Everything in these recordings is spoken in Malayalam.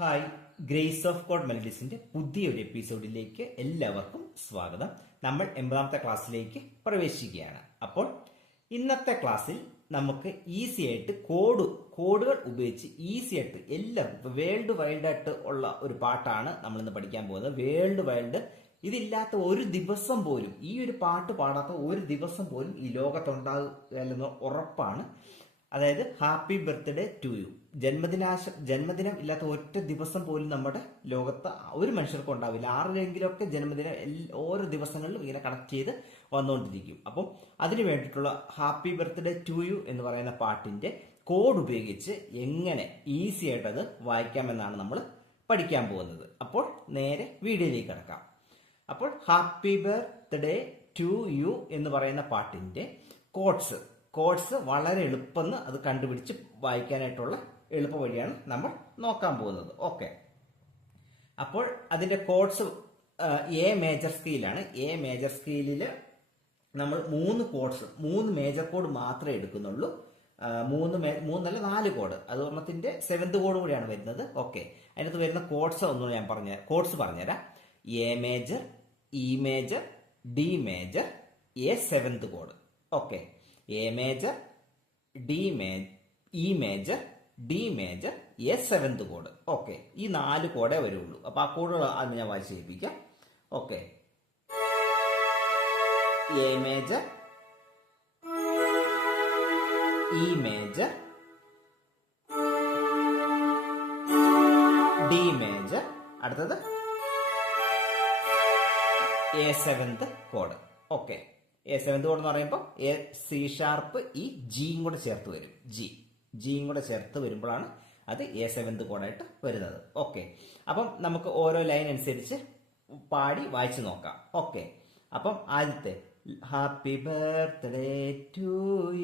ഹായ്, ഗ്രേസ് ഓഫ് ഗോഡ് മെലഡീസിന്റെ പുതിയൊരു എപ്പിസോഡിലേക്ക് എല്ലാവർക്കും സ്വാഗതം. നമ്മൾ 80ാമത്തെ ക്ലാസ്സിലേക്ക് പ്രവേശിക്കുകയാണ്. അപ്പോൾ ഇന്നത്തെ ക്ലാസ്സിൽ നമുക്ക് ഈസി ആയിട്ട് കോഡുകൾ ഉപയോഗിച്ച് ഈസി ആയിട്ട് എല്ലാം വേൾഡ് വൈഡ് ആയിട്ട് ഉള്ള ഒരു പാട്ടാണ് നമ്മൾ ഇന്ന് പഠിക്കാൻ പോകുന്നത്. വേൾഡ് വൈഡ് ഇതില്ലാത്ത ഒരു ദിവസം പോലും, ഈ ഒരു പാട്ട് പാടാത്ത ഒരു ദിവസം പോലും ഈ ലോകത്തുണ്ടാകുക ഉറപ്പാണ്. അതായത് ഹാപ്പി ബർത്ത്ഡേ ടു യു. ജന്മദിനം ഇല്ലാത്ത ഒറ്റ ദിവസം പോലും നമ്മുടെ ലോകത്ത് ഒരു മനുഷ്യർക്കും ഉണ്ടാവില്ല. ആരുടെയെങ്കിലുമൊക്കെ ജന്മദിനം ഓരോ ദിവസങ്ങളിലും ഇങ്ങനെ കണക്ട് ചെയ്ത് വന്നുകൊണ്ടിരിക്കും. അപ്പം അതിനു വേണ്ടിയിട്ടുള്ള ഹാപ്പി ബർത്ത്ഡേ ടു യു എന്ന് പറയുന്ന പാട്ടിന്റെ കോഡ് ഉപയോഗിച്ച് എങ്ങനെ ഈസി ആയിട്ട് അത് വായിക്കാമെന്നാണ് നമ്മൾ പഠിക്കാൻ പോകുന്നത്. അപ്പോൾ നേരെ വീഡിയോയിലേക്ക് കിടക്കാം. അപ്പോൾ ഹാപ്പി ബർത്ത്ഡേ ടു യു എന്ന് പറയുന്ന പാട്ടിന്റെ കോഡ്സ് വളരെ എളുപ്പമെന്ന് അത് കണ്ടുപിടിച്ച് വായിക്കാനായിട്ടുള്ള എളുപ്പ വഴിയാണ് നമ്മൾ നോക്കാൻ പോകുന്നത്. ഓക്കെ, അപ്പോൾ അതിന്റെ കോഡ്സ് എ മേജർ സ്കെയിലാണ്. എ മേജർ സ്കെയിലിൽ നമ്മൾ മൂന്ന് മേജർ കോഡ് മാത്രമേ എടുക്കുന്നുള്ളൂ. മൂന്നല്ല 4 കോഡ്. അത് ഒരെണ്ണത്തിന്റെ 7th കോഡ് കൂടിയാണ് വരുന്നത്. ഓക്കെ, അതിനകത്ത് വരുന്ന കോഡ്സ് പറഞ്ഞുതരാം. A major, E major, D major, A 7th കോഡ്. Okay, A major, E major, D major, A 7th കോഡ്. ഓക്കെ, ഈ 4 കോഡേ വരുള്ളൂ. അപ്പൊ ആ കോഡുകൾ അത് ഞാൻ വായിച്ച് കേൾപ്പിക്കാം. Okay, A major, E major, D major, അടുത്തത് എ 7th കോഡ്. ഓക്കെ, എ 7th കോഡ് എന്ന് പറയുമ്പോൾ എ സി ഷാർപ്പ് ഈ ജിയും കൂടെ ചേർത്ത് വരും. ജിയും കൂടെ ചേർത്ത് വരുമ്പോഴാണ് അത് എ 7th കോഡായിട്ട് വരുന്നത്. ഓക്കെ, അപ്പം നമുക്ക് ഓരോ ലൈൻ അനുസരിച്ച് പാടി വായിച്ചു നോക്കാം. ഓക്കെ, അപ്പം ആദ്യത്തെ ഹാപ്പി ബർത്ത്ഡേ ടു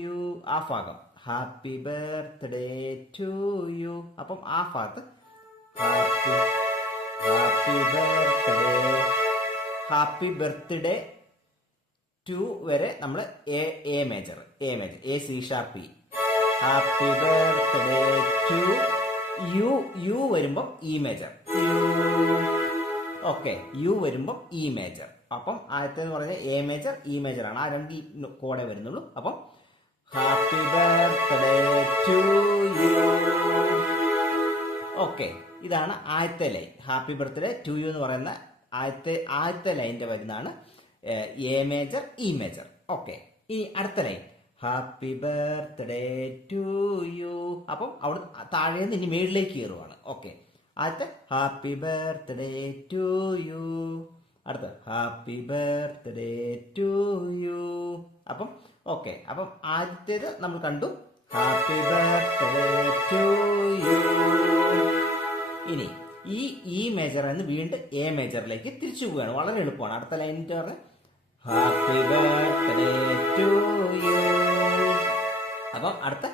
യു, ആ ഭാഗം ഹാപ്പി ബർത്ത്ഡേ ടു യു. അപ്പം ആ ഭാഗത്ത് ഹാപ്പി ബർത്ത്ഡേ ടു വരെ നമ്മൾ A major, A C sharp E. Happy birthday to you വരുമ്പം ഇ മേജർ, ഓക്കെ, യു വരുമ്പം ഇ മേജർ. അപ്പം ആദ്യത്തെ പറഞ്ഞ എ മേജർ, ഇ മേജർ ആണ്. ആ 2 കോഡേ വരുന്നുള്ളൂ. അപ്പം happy birthday to you. Okay, ഇതാണ് ആദ്യത്തെ line. Happy birthday to you എന്ന് പറയുന്ന ആദ്യത്തെ ലൈനിന്റെ വരുന്നതാണ് A major, E major. Okay, ഇനി അടുത്ത line happy birthday to you. അപ്പം അവിടെ താഴേന്ന് ഇനി മേളിലേക്ക് കയറുവാണ്. ഓക്കെ, ആദ്യത്തെ ഹാപ്പി ബർത്ത്ഡേ ടു യു, അടുത്ത ഹാപ്പി ബർത്ത്ഡേ ടു യു. അപ്പം ഓക്കെ, അപ്പം ആദ്യത്തേത് നമ്മൾ കണ്ടു, ഹാപ്പി ബർത്ത്ഡേ ടു യു. ഇനി ഈ മേജർ എന്ന് വീണ്ടും എ മേജറിലേക്ക് തിരിച്ചു പോവുകയാണ്. വളരെ എളുപ്പമാണ്. അടുത്ത ലൈനിന്റെ പറഞ്ഞ ഹാപ്പി ബർത്ത്ഡേ ടു യു. അപ്പം അടുത്ത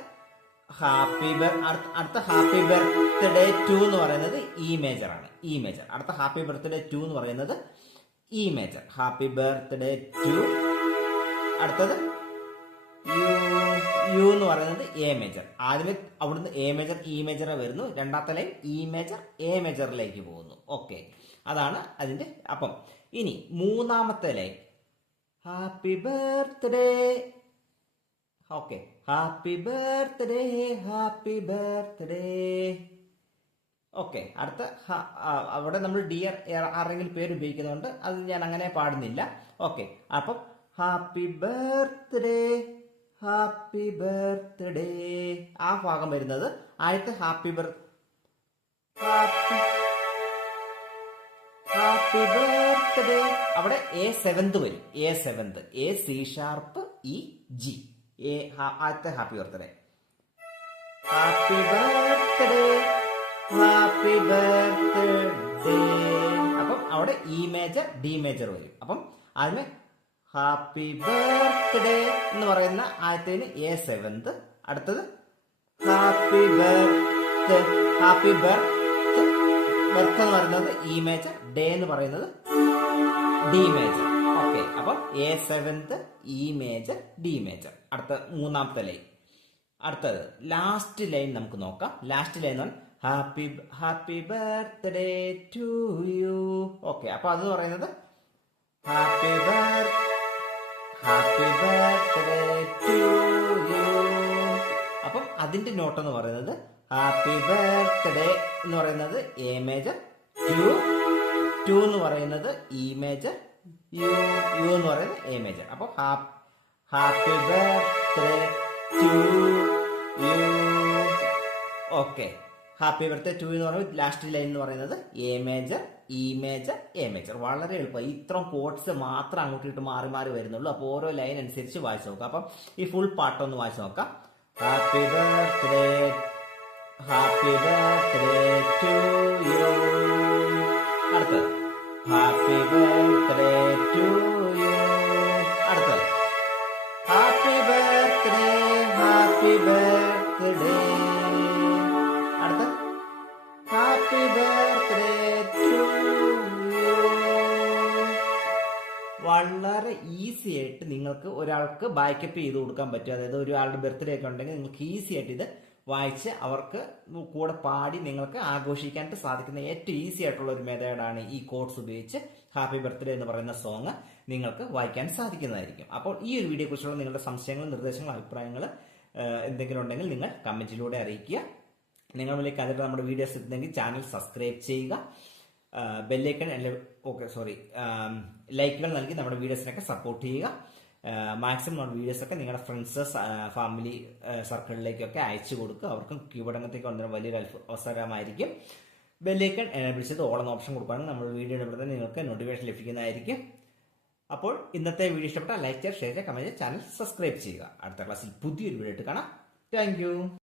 ഹാപ്പി ബർത്ത്ഡേ ടു എന്ന് പറയുന്നത് ഇ മേജർ ആണ്. E major. അടുത്ത ഹാപ്പി ബർത്ത്ഡേ ടു എന്ന് പറയുന്നത് E major. Happy birthday to. അടുത്തത് യു എന്ന് പറയുന്നത് എ മേജർ. ആദ്യമേ അവിടുന്ന് എ മേജർ, ഇ മേജർ വരുന്നു. രണ്ടാമത്തെ ലൈൻ ഇ മേജർ, എ മേജറിലേക്ക് പോകുന്നു. ഓക്കെ, അതാണ് അതിന്റെ. അപ്പം ഇനി മൂന്നാമത്തെ line happy birthday. Okay, happy birthday, happy birthday. Okay, അടുത്ത അവിടെ നമ്മൾ ഡിയർ ആരെങ്കിലും പേര് ഉപയോഗിക്കുന്നുണ്ട്, അത് ഞാൻ അങ്ങനെ പാടുന്നില്ല. ഓക്കെ, അപ്പം ഹാപ്പി ബർത്ത്ഡേ, ഹാപ്പി ബർത്ത്ഡേ. ആ ഭാഗം വരുന്നത് ആദ്യത്തെ ഹാപ്പി ബർത്ത്ഡേ അവിടെ എ 7th വരും. A 7th, A C sharp E G. ആദ്യത്തെ happy birthday, happy birthday, happy birthday. അപ്പം അവിടെ ഇ മേജർ, ഡി മേജർ വരും. അപ്പം ആദ്യമേ ഹാപ്പി ബർത്ത്ഡേ എന്ന് പറയുന്ന ആദ്യത്തേന് എ 7th, അടുത്തത് ഹാപ്പി ബർത്ത് എന്ന് പറയുന്നത് ഇ മേജർ, ഡേ എന്ന് പറയുന്നത് ഡി മേജർ. ഓക്കെ, അപ്പം A 7th, E major, D major. അടുത്ത മൂന്നാമത്തെ ലൈൻ. അടുത്തത് ലാസ്റ്റ് ലൈൻ നമുക്ക് നോക്കാം. ലാസ്റ്റ് ലൈൻ എന്ന് പറഞ്ഞാൽ happy birthday to you. Okay, അപ്പൊ അത് പറയുന്നത് ഹാപ്പി ബർത്ത്ഡേ ടു യു. അപ്പം അതിന്റെ നോട്ട് എന്ന് പറയുന്നത് ഹാപ്പി ബർത്ത്ഡേ എന്ന് പറയുന്നത് എ മേജർ, ടു എന്ന് പറയുന്നത് ഇ മേജർ, യു എന്ന് പറയുന്നത് എ മേജർ. അപ്പൊ happy birthday to you. Okay, happy birthday to എന്ന് പറയുന്നത് ലാസ്റ്റ് ലൈൻ എന്ന് പറയുന്നത് A major, E major, A major. വളരെ എളുപ്പം. ഇത്രയും കോഡ്സ് മാത്രം അങ്ങോട്ടിട്ട് മാറി മാറി വരുന്നുള്ളൂ. അപ്പോൾ ഓരോ ലൈൻ അനുസരിച്ച് വായിച്ചു നോക്കാം. അപ്പം ഈ ഫുൾ പാട്ടൊന്ന് വായിച്ചു നോക്കാം. Happy birthday to you. അടുത്തത് ഹാപ്പി ബർത്ത്ഡേ ടു യു. അടുത്തത് ഹാപ്പി ബർത്ത്ഡേ അടുത്ത ഹാപ്പി ബർത്ത്ഡേ ടു യു. വളരെ ഈസി ആയിട്ട് നിങ്ങൾക്ക് ഒരാൾക്ക് ബാക്കപ്പ് ചെയ്ത് കൊടുക്കാൻ പറ്റും. അതായത് ഒരാളുടെ ബർത്ത്ഡേ ഒക്കെ ഉണ്ടെങ്കിൽ നിങ്ങൾക്ക് ഈസി ആയിട്ട് ഇത് വായിച്ച് അവർക്ക് കൂടെ പാടി നിങ്ങൾക്ക് ആഘോഷിക്കാനായിട്ട് സാധിക്കുന്ന ഏറ്റവും ഈസി ആയിട്ടുള്ള ഒരു മെത്തേഡാണ് ഈ കോഡ്സ് ഉപയോഗിച്ച് ഹാപ്പി ബർത്ത്ഡേ എന്ന് പറയുന്ന സോങ് നിങ്ങൾക്ക് വായിക്കാൻ സാധിക്കുന്നതായിരിക്കും. അപ്പോൾ ഈ ഒരു വീഡിയോ കുറിച്ചുള്ള നിങ്ങളുടെ സംശയങ്ങൾ, നിർദ്ദേശങ്ങൾ, അഭിപ്രായങ്ങൾ എന്തെങ്കിലും ഉണ്ടെങ്കിൽ നിങ്ങൾ കമന്റിലൂടെ അറിയിക്കുക. നിങ്ങൾ മുന്നിലേക്ക് കണ്ടിട്ട് നമ്മുടെ വീഡിയോസ് എത്തുന്നെങ്കിൽ ചാനൽ സബ്സ്ക്രൈബ് ചെയ്യുക. ബെല്ലൈക്കൺ ലൈക്കുകൾ നൽകി നമ്മുടെ വീഡിയോസിനൊക്കെ സപ്പോർട്ട് ചെയ്യുക. മാക്സിമം നമ്മുടെ വീഡിയോസൊക്കെ നിങ്ങളുടെ ഫ്രണ്ട്സ്, ഫാമിലി സർക്കിളിലേക്കൊക്കെ അയച്ചു കൊടുക്കുക. അവർക്കും കീബോർഡംഗത്തേക്ക് വന്നൊരു വലിയൊരു അവസരമായിരിക്കും. ബെല്ലൈക്കൺ എനേബിൾ ചെയ്ത് ഓൾ എന്ന ഓപ്ഷൻ കൊടുക്കുകയാണെങ്കിൽ നമ്മൾ വീഡിയോ ഇടുമ്പോൾ നിങ്ങൾക്ക് നോട്ടിഫിക്കേഷൻ ലഭിക്കുന്നതായിരിക്കും. അപ്പോൾ ഇന്നത്തെ വീഡിയോ ഇഷ്ടപ്പെട്ടാൽ ലൈക്ക് ചെയ്യുക, ഷെയർ ചെയ്യുക, കമന്റ് ചെയ്യുക, ചാനൽ സബ്സ്ക്രൈബ് ചെയ്യുക. അടുത്ത ക്ലാസ്സിൽ പുതിയൊരു വീഡിയോ ഇട്ട് കാണാം. Thank you.